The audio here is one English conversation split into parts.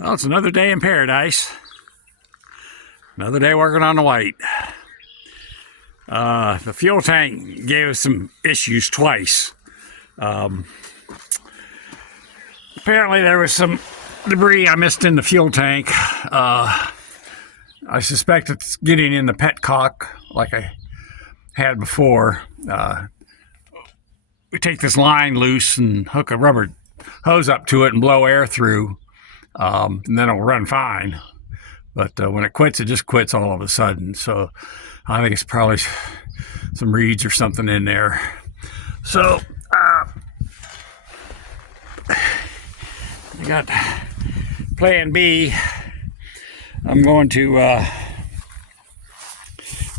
Well, it's another day in paradise. Another day working on the white. The fuel tank gave us some issues twice. Apparently there was some debris I missed in the fuel tank. I suspect it's getting in the petcock like I had before. We take this line loose and hook a rubber hose up to it and blow air through, and then it'll run fine. But when it quits, it just quits all of a sudden. So I think it's probably some reeds or something in there. So we got plan B. I'm going to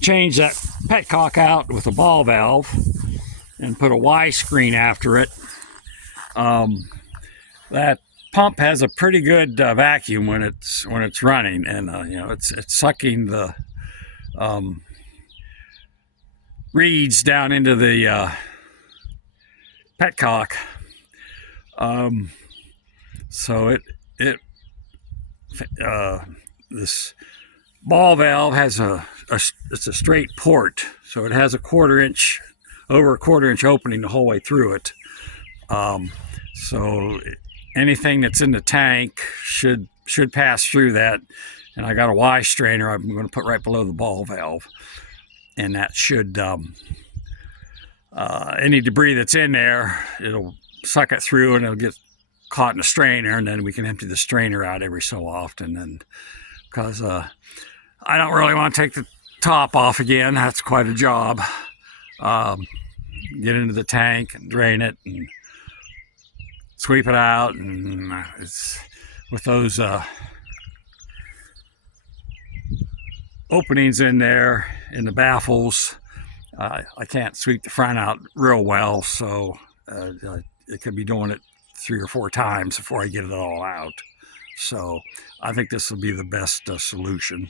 change that petcock out with a ball valve and put a Y screen after it. That pump has a pretty good vacuum when it's running, and it's sucking the reeds down into the petcock. So this ball valve has it's a straight port, so it has over a quarter inch opening the whole way through it. So anything that's in the tank should pass through that. And I got a Y strainer I'm going to put right below the ball valve, and that should any debris that's in there, it'll suck it through and it'll get caught in the strainer, and then we can empty the strainer out every so often. And because I don't really want to take the top off again, that's quite a job. Get into the tank and drain it and sweep it out, and it's with those openings in there in the baffles, I can't sweep the front out real well, so it could be doing it 3 or 4 times before I get it all out. So I think this will be the best solution.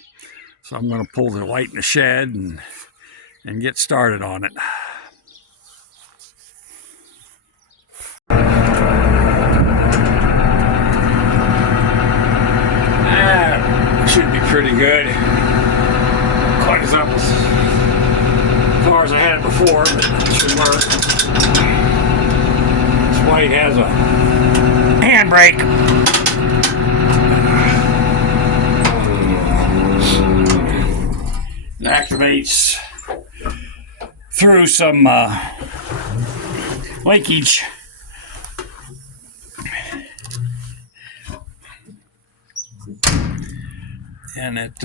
So I'm going to pull the white in the shed and get started on it. Should be pretty good. Quite as up as far as I had it before, but it should work. This white has a handbrake. It activates through some linkage. And it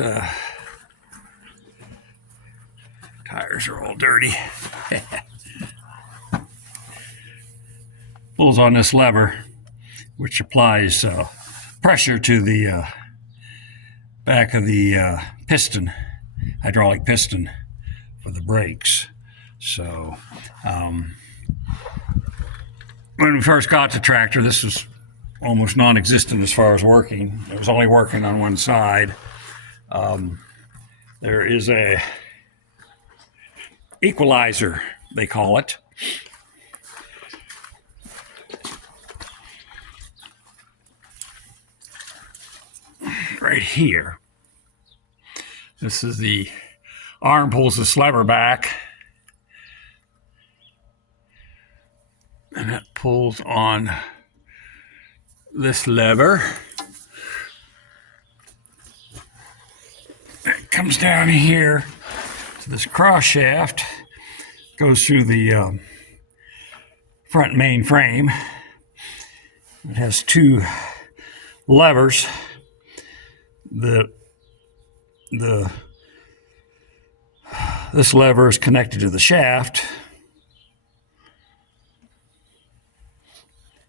tires are all dirty. Pulls on this lever, which applies pressure to the back of the piston, hydraulic piston for the brakes. So when we first got the tractor, this was almost non-existent as far as working. It was only working on one side. There is a equalizer, they call it. Right here. This is the arm, pulls this lever back, and it pulls on this lever. It comes down here to this cross shaft, goes through the front main frame. It has 2 levers. This lever is connected to the shaft.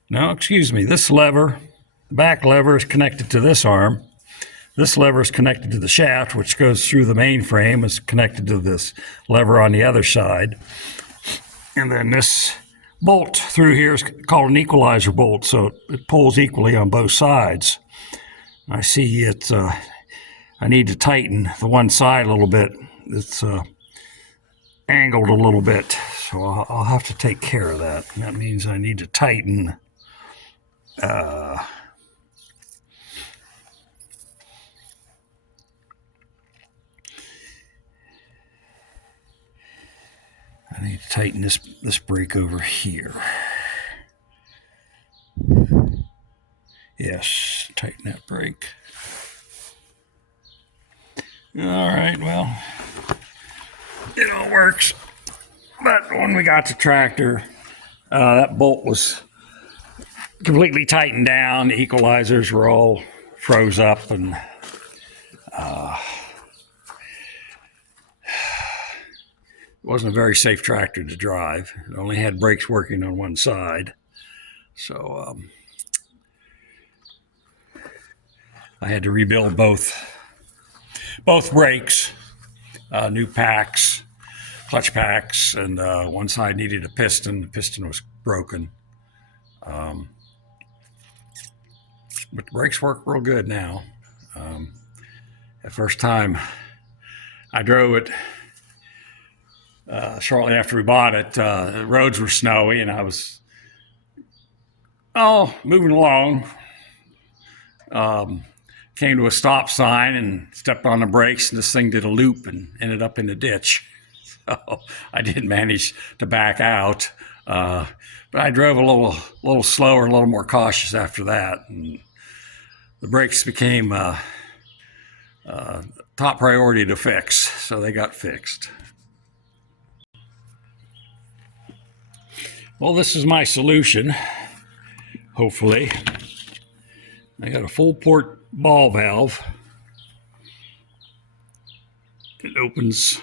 No, excuse me. This lever, the back lever, is connected to this arm. This lever is connected to the shaft, which goes through the main frame, is connected to this lever on the other side. And then this bolt through here is called an equalizer bolt, so it pulls equally on both sides. I see it's, I need to tighten the one side a little bit. It's angled a little bit, so I'll have to take care of that. That means I need to tighten I need to tighten this brake over here. Yes, tighten that brake. All right, well, it all works. But when we got the tractor, that bolt was completely tightened down. The equalizers were all froze up, and it wasn't a very safe tractor to drive. It only had brakes working on one side. So I had to rebuild both brakes, new packs, clutch packs, and one side needed a piston. The piston was broken. But the brakes work real good now. The first time I drove it, shortly after we bought it, the roads were snowy, and I was moving along. Came to a stop sign and stepped on the brakes, and this thing did a loop and ended up in the ditch. So I did manage to back out, but I drove a little slower, a little more cautious after that. And the brakes became top priority to fix, so they got fixed. Well, this is my solution, hopefully. I got a full port ball valve. It opens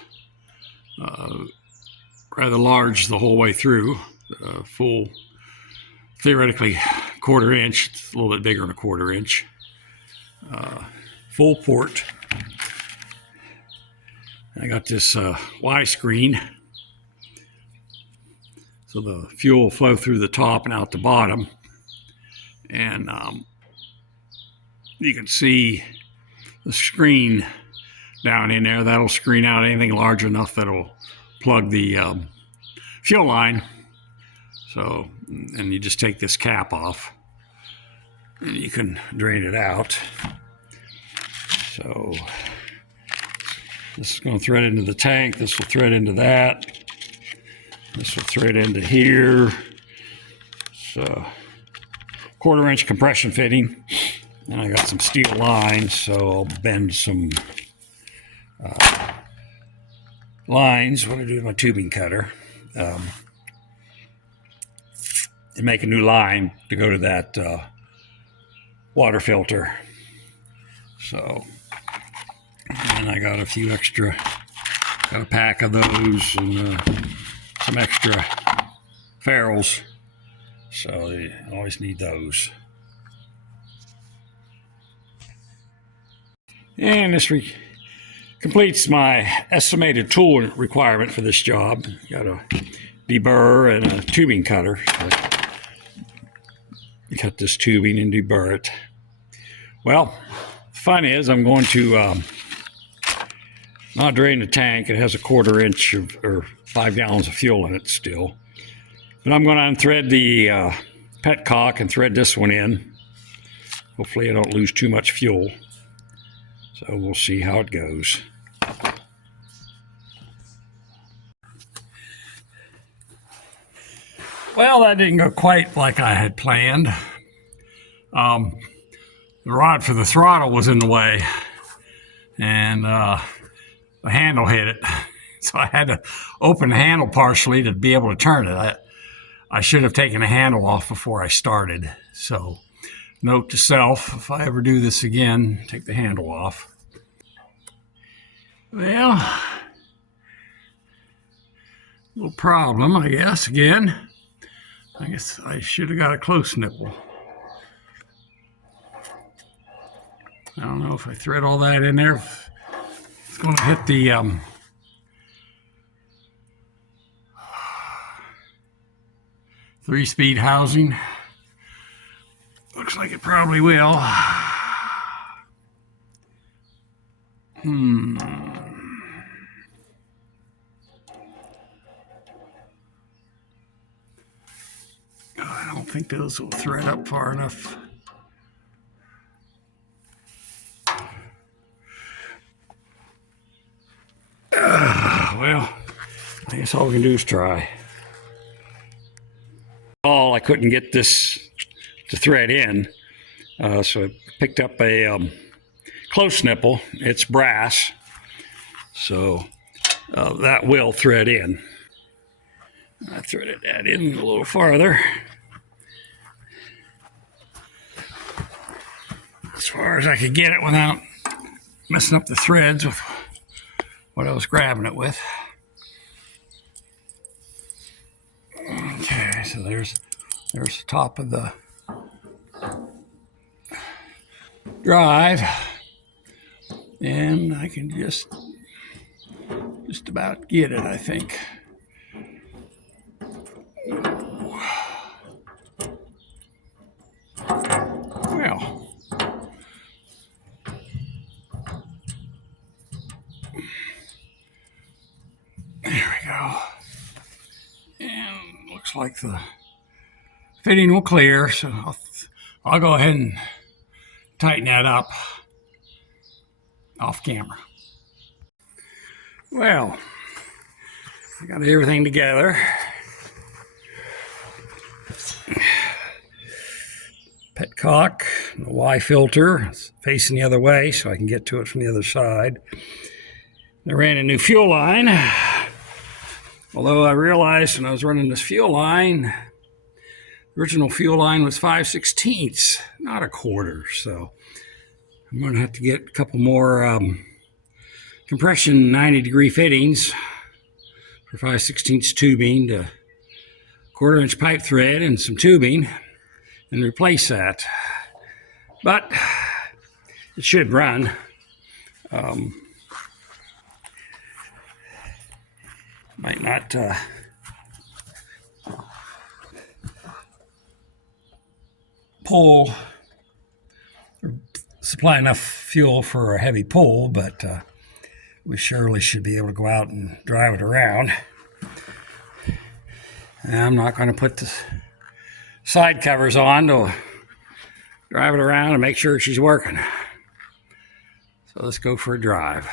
rather large the whole way through, full, theoretically, 1/4 inch. It's a little bit bigger than a 1/4 inch. Full port. I got this Y screen, so the fuel will flow through the top and out the bottom. And you can see the screen down in there. That'll screen out anything large enough that'll plug the fuel line. So, and you just take this cap off and you can drain it out. So this is going to thread into the tank. This will thread into that. This will thread into here. So 1/4 inch compression fitting. And I got some steel lines, so I'll bend some lines. What I do with my tubing cutter, and make a new line to go to that water filter. So, and I got a few extra, got a pack of those and some extra ferrules. So you always need those. And this completes my estimated tool requirement for this job. Got a deburr and a tubing cutter. So cut this tubing and deburr it. Well, the fun is I'm going to not drain the tank. It has a 1/4 inch or 5 gallons of fuel in it still. But I'm going to unthread the petcock and thread this one in. Hopefully I don't lose too much fuel. So we'll see how it goes. Well, that didn't go quite like I had planned. The rod for the throttle was in the way, and the handle hit it. So I had to open the handle partially to be able to turn it. I should have taken the handle off before I started. So note to self, if I ever do this again, take the handle off. Well, little problem, I guess, again. I guess I should have got a close nipple. I don't know if I thread all that in there. It's going to hit the 3-speed housing. Looks like it probably will. I don't think those will thread up far enough. Well, I guess all we can do is try. I couldn't get this to thread in, so I picked up a close nipple. It's brass, so that will thread in. I threaded that in a little farther, as far as I could get it without messing up the threads with what I was grabbing it with. Okay, so there's the top of the drive, and I can just about get it, I think. Well, there we go. And looks like the fitting will clear, so I'll go ahead and tighten that up off camera. Well, I got everything together. Petcock, the Y filter facing the other way so I can get to it from the other side. I ran a new fuel line, although I realized when I was running this fuel line, the original fuel line was 5/16, not a quarter, so I'm going to have to get a couple more compression 90-degree fittings for 5/16 tubing to 1/4-inch pipe thread and some tubing and replace that. But it should run. Might not pull or supply enough fuel for a heavy pull, but we surely should be able to go out and drive it around. And I'm not going to put the side covers on to drive it around and make sure she's working. So let's go for a drive.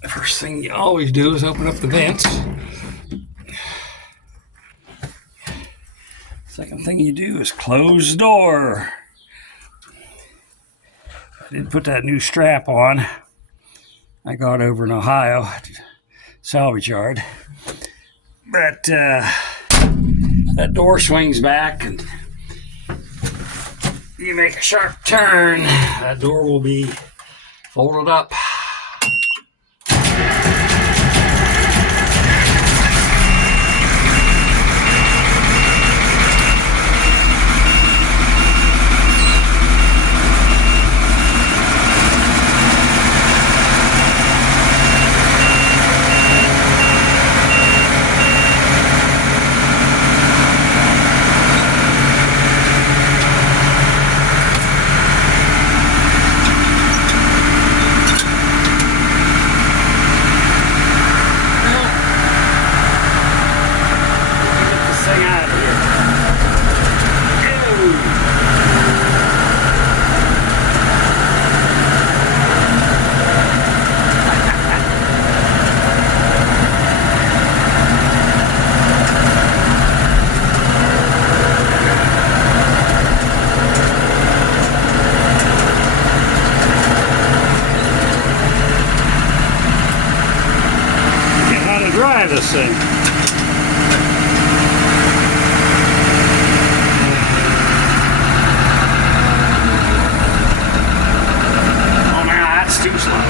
The first thing you always do is open up the vents. Second thing you do is close the door. I didn't put that new strap on. I got over in Ohio at the salvage yard. But that door swings back and you make a sharp turn, that door will be folded up. Drive this thing. Oh man, that's too slow.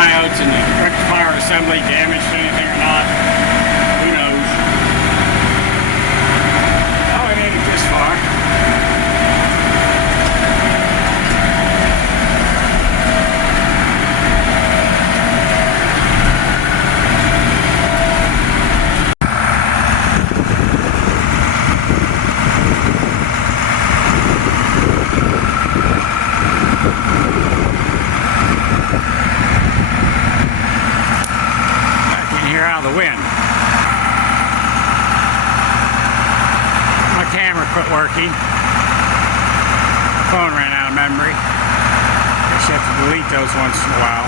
diodes and the rectifier assembly damaged anything or not. Who knows? Oh, I made it this far. The wind. My camera quit working. My phone ran out of memory. Guess you have to delete those once in a while.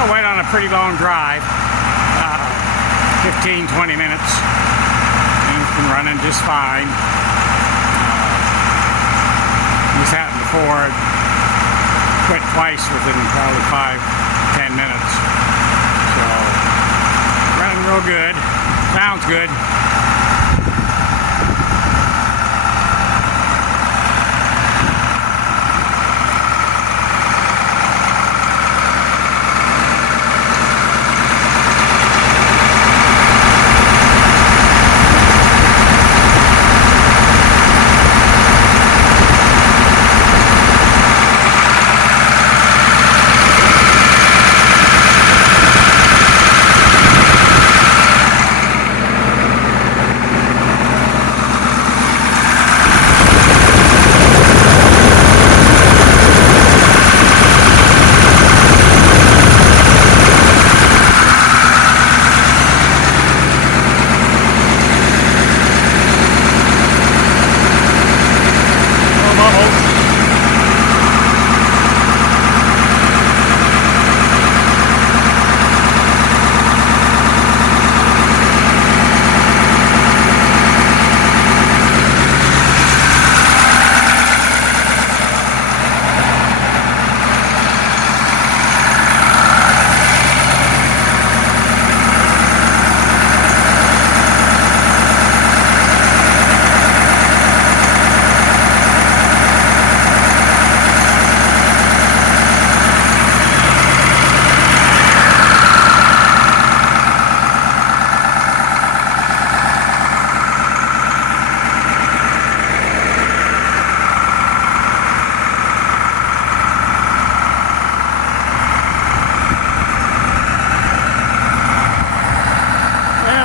I went on a pretty long drive, 15-20 minutes, and it's been running just fine. This happened before. It quit twice within probably 5-10 minutes. So, running real good. Sounds good.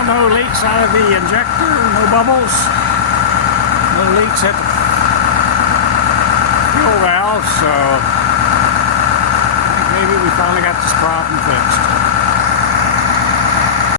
No leaks out of the injector, no bubbles, no leaks at the fuel valve, so I think maybe we finally got this problem fixed.